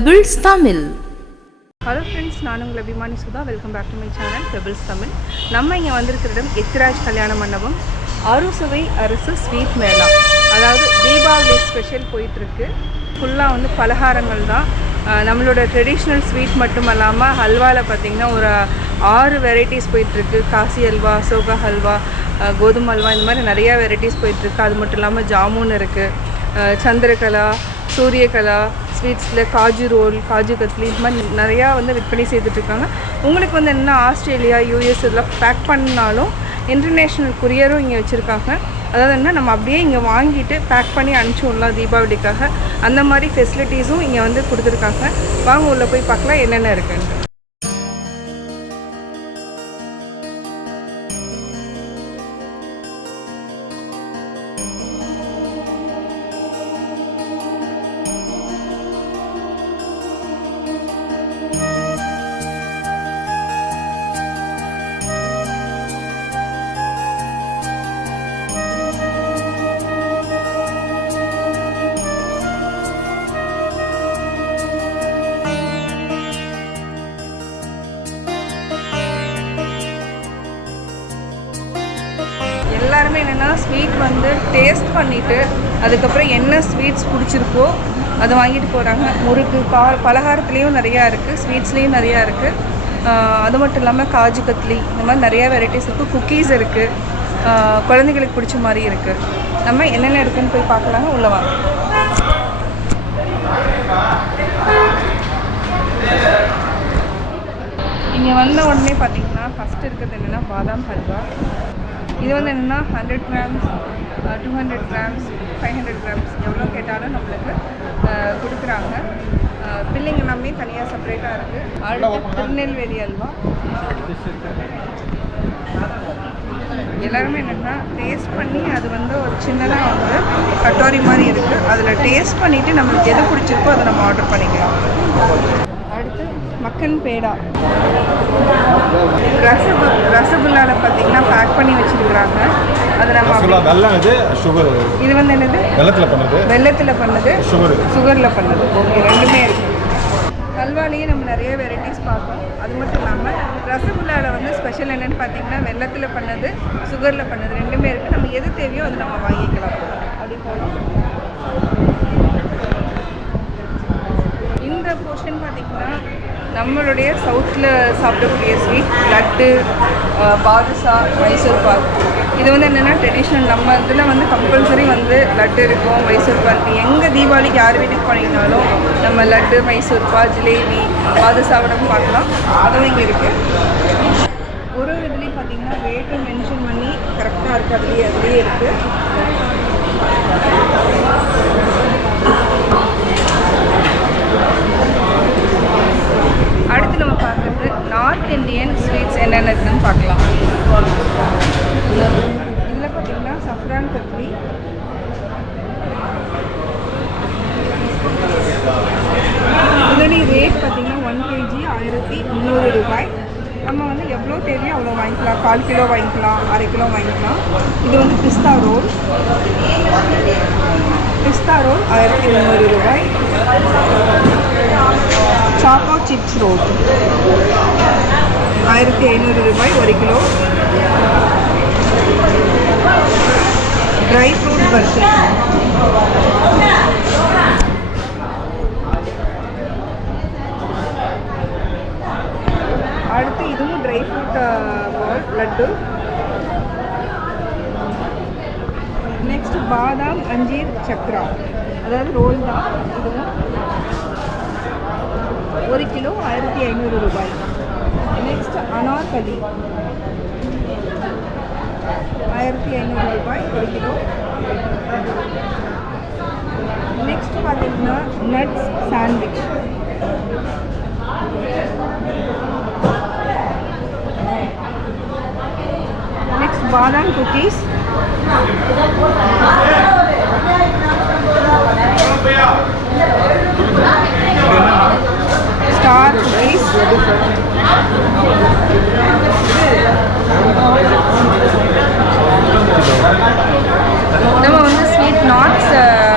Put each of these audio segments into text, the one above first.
Pebbles Tamil hello friends நான் உங்கள் அபிமானி Sudha. Welcome back to my channel Pebbles Tamil நம்ம இங்கே வந்திருக்கிற இடம் எத்திராஜ் கல்யாண மண்டபம் அறுசுவை அரசு ஸ்வீட் மேளா. அதாவது தீபாவளி ஸ்பெஷல் போயிட்டுருக்கு. ஃபுல்லாக வந்து பலகாரங்கள் தான். நம்மளோட ட்ரெடிஷ்னல் ஸ்வீட் மட்டும் இல்லாமல் ஹல்வாவில் பார்த்திங்கன்னா ஒரு ஆறு வெரைட்டிஸ் போயிட்டுருக்கு. காசி ஹல்வா சோகா ஹல்வா கோதுமை ஹல்வா இந்த மாதிரி நிறையா வெரைட்டிஸ் போயிட்டுருக்கு. அது மட்டும் இல்லாமல் ஜாமுன் இருக்குது சந்திரகலா சூரியகலா ஸ்வீட்ஸில் காஜு ரோல் காஜு கத்லி இது மாதிரி நிறையா வந்து விற்பனை செய்துட்ருக்காங்க. உங்களுக்கு வந்து என்ன ஆஸ்திரேலியா யூஎஸ் இதெல்லாம் பேக் பண்ணாலும் இன்டர்நேஷ்னல் குரியரும் இங்கே வச்சுருக்காங்க. அதாவது என்ன நம்ம அப்படியே இங்கே வாங்கிட்டு பேக் பண்ணி அனுப்பிச்சி விடலாம் தீபாவளிக்காக. அந்த மாதிரி ஃபெசிலிட்டிஸும் இங்கே வந்து கொடுத்துருக்காங்க. வாங்க உள்ளே போய் பார்க்கலாம் என்னென்ன இருக்குன்ட்டு. எல்லாருமே ஸ்வீட் வந்து டேஸ்ட் பண்ணிவிட்டு அதுக்கப்புறம் என்ன ஸ்வீட்ஸ் பிடிச்சிருக்கோ அதை வாங்கிட்டு போகிறாங்க முறுக்கு பா பலகாரத்துலேயும் நிறையா இருக்குது ஸ்வீட்ஸ்லேயும் நிறையா இருக்குது அது மட்டும் இல்லாமல் காஜு கத்லி இந்த மாதிரி நிறையா வெரைட்டிஸ் இருக்குது குக்கீஸ் இருக்குது குழந்தைங்களுக்கு பிடிச்ச மாதிரி இருக்குது நம்ம என்னென்ன இருக்குன்னு போய் பார்க்கலாங்க. உள்ள வாங்க. இங்கே வந்த உடனே பார்த்தீங்கன்னா ஃபஸ்ட்டு இருக்கிறது என்னென்னா பாதாம் ஹல்வா. இது வந்து என்னென்னா hundred grams two hundred grams five hundred grams எவ்வளோ கேட்டாலும் நம்மளுக்கு கொடுக்குறாங்க. பில்லிங் எல்லாமே தனியாக செப்பரேட்டாக இருக்குது அடுத்து திருநெல்வேலி அல்வா. எல்லாருமே என்னென்னா டேஸ்ட் பண்ணி அது வந்து ஒரு சின்னதாக வந்து கட்டோரி மாதிரி இருக்குது அதில் டேஸ்ட் பண்ணிவிட்டு நம்மளுக்கு எது பிடிச்சிருக்கோ அதை நம்ம ஆர்டர் பண்ணிக்கலாம். மக்கன் பேடா. ரசகு ரசகுல்லாவில் பார்த்தீங்கன்னா பேக் பண்ணி வச்சுருக்குறாங்க. அதை நம்ம வெல்லம் இது சுகர் இது வந்து என்னது? வெள்ளத்தில் பண்ணது. வெள்ளத்தில் பண்ணது. சுகர் சுகரில் பண்ணது. ஓகே ரெண்டுமே இருக்குது ஹல்வாலேயே நம்ம நிறைய வெரைட்டிஸ் பார்த்தோம் அது மட்டும் இல்லாமல் ரசகுல்லாவில் வந்து ஸ்பெஷல் என்னென்னு பார்த்தீங்கன்னா வெள்ளத்தில் பண்ணது சுகரில் பண்ணது ரெண்டுமே இருக்குது நம்ம எது தேவையோ அது நம்ம வாங்கிக்கலாம். அப்படி போகலாம் இந்த போர்ஷன் பார்த்தீங்கன்னா நம்மளுடைய சவுத்தில் சாப்பிடக்கூடிய ஸ்வீட் லட்டு பாதுஷா மைசூர் பாக். இது வந்து என்னென்னா ட்ரெடிஷ்னல் நம்ம இதில் வந்து கம்பல்சரி வந்து லட்டு இருக்கும் மைசூர் பாக். எங்கே தீபாவளிக்கு யார் வீட்டுக்கு போனீங்கனாலும் நம்ம லட்டு மைசூர் பாக் ஜிலேபி பாதுஷாவிடம் பார்க்கலாம். அதுவும் இங்கே இருக்குது ஒரு இதுலேயும் பார்த்தீங்கன்னா ரேட்டும் மென்ஷன் பண்ணி கரெக்டாக இருக்குது அதுலேயே அதுலேயே இருக்குது அடுத்து நம்ம பார்க்குறது நார்த் இந்தியன் ஸ்வீட்ஸ் என்னென்ன இருக்குன்னு பார்க்கலாம். இதில் பார்த்தீங்கன்னா சஃப்ரான் கத்லி இதோடைய ரேட் பார்த்தீங்கன்னா ஒன் கேஜி ஆயிரத்தி முந்நூறு ரூபாய். நம்ம வந்து எவ்வளோ தேவையோ அவ்வளோ வாங்கிக்கலாம். கால் கிலோ வாங்கிக்கலாம் அரை கிலோ வாங்கிக்கலாம். இது வந்து பிஸ்தா ரோல். பிஸ்தா ரோல் ஆயிரத்தி முந்நூறு ரூபாய். Choco chips roll. ஆயிரத்தி ஐநூறு ரூபாய் ஒரு கிலோ. ட்ரை ஃப்ரூட் பர்ஃபி அடுத்து இதுவும் ட்ரை ஃப்ரூட் லட்டு. நெக்ஸ்ட் பாதாம் அஞ்சீர் சக்ரா அதாவது ரோல் தான் இதுவும். ஒரு கிலோ ஆயிரத்தி ஐநூறு ரூபாய். நெக்ஸ்ட் அனார்கலி ஆயிரத்தி ஐநூறு ரூபாய் ஒரு கிலோ நெக்ஸ்ட் பார்த்தீங்கன்னா nuts sandwich next badam cookies star cookies நம்ம வந்து ஸ்வீட் நாட்ஸ்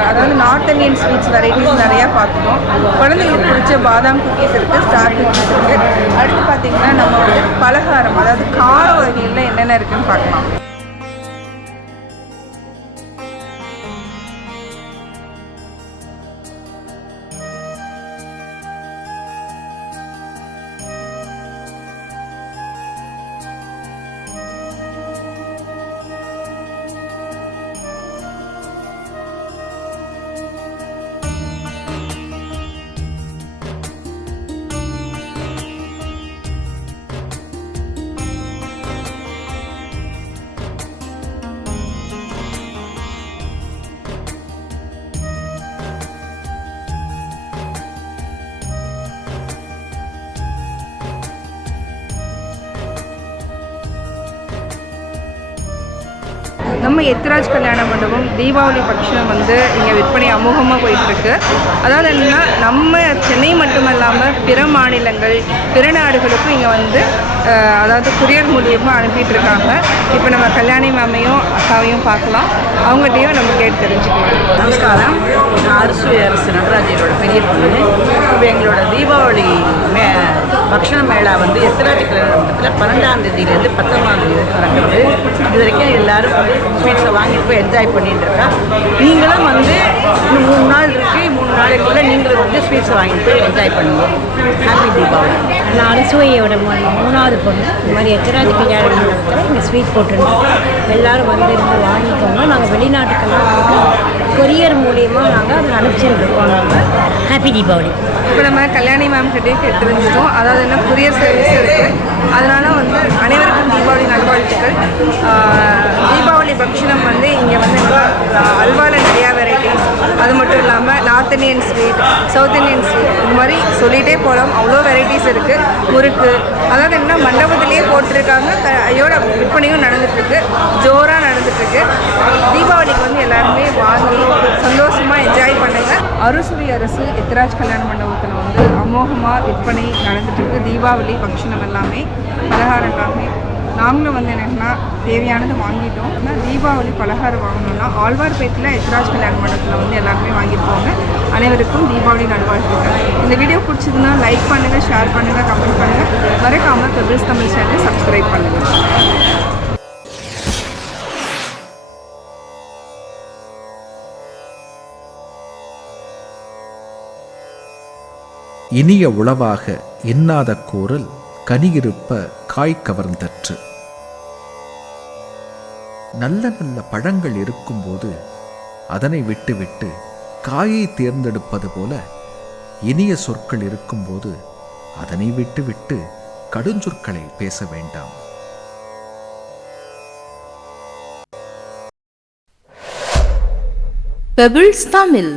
அதாவது நார்த் இந்தியன் ஸ்வீட்ஸ் வெரைட்டிஸ் நிறையா பார்த்துட்டோம் குழந்தைங்களுக்கு பிடிச்ச பாதாம் குக்கீஸ் இருக்குது ஸ்டார் குக்கீஸ் இருக்குது அடுத்து பார்த்தீங்கன்னா நம்ம வந்து பலகாரம் அதாவது கார வகையில் என்னென்ன இருக்குதுன்னு பார்க்கலாம். நம்ம எத்ராஜ் கல்யாண மண்டபம் தீபாவளி பட்சம் வந்து இங்கே விற்பனை அமோகமாக போயிட்டுருக்கு. அதாவது என்னென்னா நம்ம சென்னை மட்டுமல்லாமல் பிற மாநிலங்கள் பிற நாடுகளுக்கும் இங்கே வந்து அதாவது குரியர் மூலியமாக அனுப்பிட்டு இருக்காங்க இப்போ நம்ம கல்யாணி மேமையும் அக்காவையும் பார்க்கலாம். அவங்ககிட்டயும் நம்ம கேட்டு தெரிஞ்சுக்கலாம். நமஸ்காரம். அரசு அரசு நடராஜரோட பெரிய பொண்ணு. இப்போ எங்களோட தீபாவளி மே பக்ஷண மேளா வந்து எத்தராஜ் கல்யாண மண்டபத்தில் பன்னெண்டாம் தேதியிலேருந்து பத்தொன்பதாம் தேதி வரைக்கும் நடக்குது இது வரைக்கும் ஸ்வீட்ஸை வாங்கிட்டு போய் என்ஜாய் பண்ணிட்டு இருக்கா. நீங்களும் வந்து இன்னும் மூணு நாள் இருக்குது மூணு நாளைக்குள்ளே நீங்களும் வந்து ஸ்வீட்ஸை வாங்கிட்டு போய் என்ஜாய் பண்ணுங்க. ஹாப்பி தீபாவளி நான் அரிசுவையோட மூ- மூணாவது பொண்ணு. இந்த மாதிரி எச்சராஜ் கல்யாண மண்டபத்தில் இங்கே ஸ்வீட் போட்டுருந்தோம் எல்லாரும் வந்து இருந்து வாங்கிக்கோங்க. நாங்கள் வெளிநாட்டுக்கெல்லாம் கொரியர் மூலியமாக நாங்கள் அதை அனுப்பிச்சுட்டு இருக்கோம். நாங்கள் ஹாப்பி தீபாவளி இப்போ நம்ம கல்யாணி மேம் கிட்டே கேட்டு தெரிஞ்சிட்டோம் அதாவது என்ன குரியர் சர்வீஸ் இருக்குது அதனால வந்து அனைவருக்கும் தீபாவளி நல்வாழ்த்துக்கள். ஆஹ் மாதிரி பக்ஷணம் வந்து இங்கே வந்து அல்வாவில் நிறையா வெரைட்டிஸ் அது மட்டும் இல்லாமல் north Indian sweet south Indian sweet இந்த மாதிரி சொல்லிகிட்டே போகலாம் அவ்வளோ வெரைட்டிஸ் இருக்குது முறுக்கு அதாவது என்ன மண்டபத்திலேயே போட்டிருக்காங்க. ஐயோட விற்பனையும் நடந்துகிட்ருக்கு ஜோராக நடந்துகிட்ருக்கு தீபாவளிக்கு வந்து எல்லாருமே வாங்கி சந்தோஷமாக என்ஜாய் பண்ணுங்க. அறுசுவை அரசு எத்ராஜ் கல்யாண மண்டபத்தில் வந்து அமோகமாக விற்பனை நடந்துகிட்ருக்கு தீபாவளி ஃபங்க்ஷனம் எல்லாமே பலகாரம் எல்லாமே நாங்களும் வந்து என்னென்னா தேவையானது வாங்கிட்டோம். ஆனால் தீபாவளி பலகாரம் வாங்கணும்னா ஆழ்வார்பேட்டில் எத்ராஜ் கல்யாண மண்டபத்தில் வந்து எல்லாருமே வாங்கிட்டு அனைவருக்கும் தீபாவளி நல்வாழ்த்துக்கள். இந்த வீடியோ பிடிச்சதுன்னா லைக் பண்ணுங்கள் ஷேர் பண்ணுங்கள் கமெண்ட் பண்ணுங்கள் மறக்காமல் பெபிள்ஸ் தமிழ் சேனலை சப்ஸ்கிரைப் பண்ணுங்கள் இனிய உளவாக எண்ணாத கூறல் கனியிருப்ப காய் கவர்ந்தற்று. நல்ல நல்ல பழங்கள் இருக்கும்போது அதனை விட்டுவிட்டு காயை தேர்ந்தெடுப்பது போல இனிய சொற்கள் இருக்கும்போது அதனை விட்டுவிட்டு கடுஞ்சொற்களை பேச வேண்டாம். பெபிள்ஸ் தமிழ்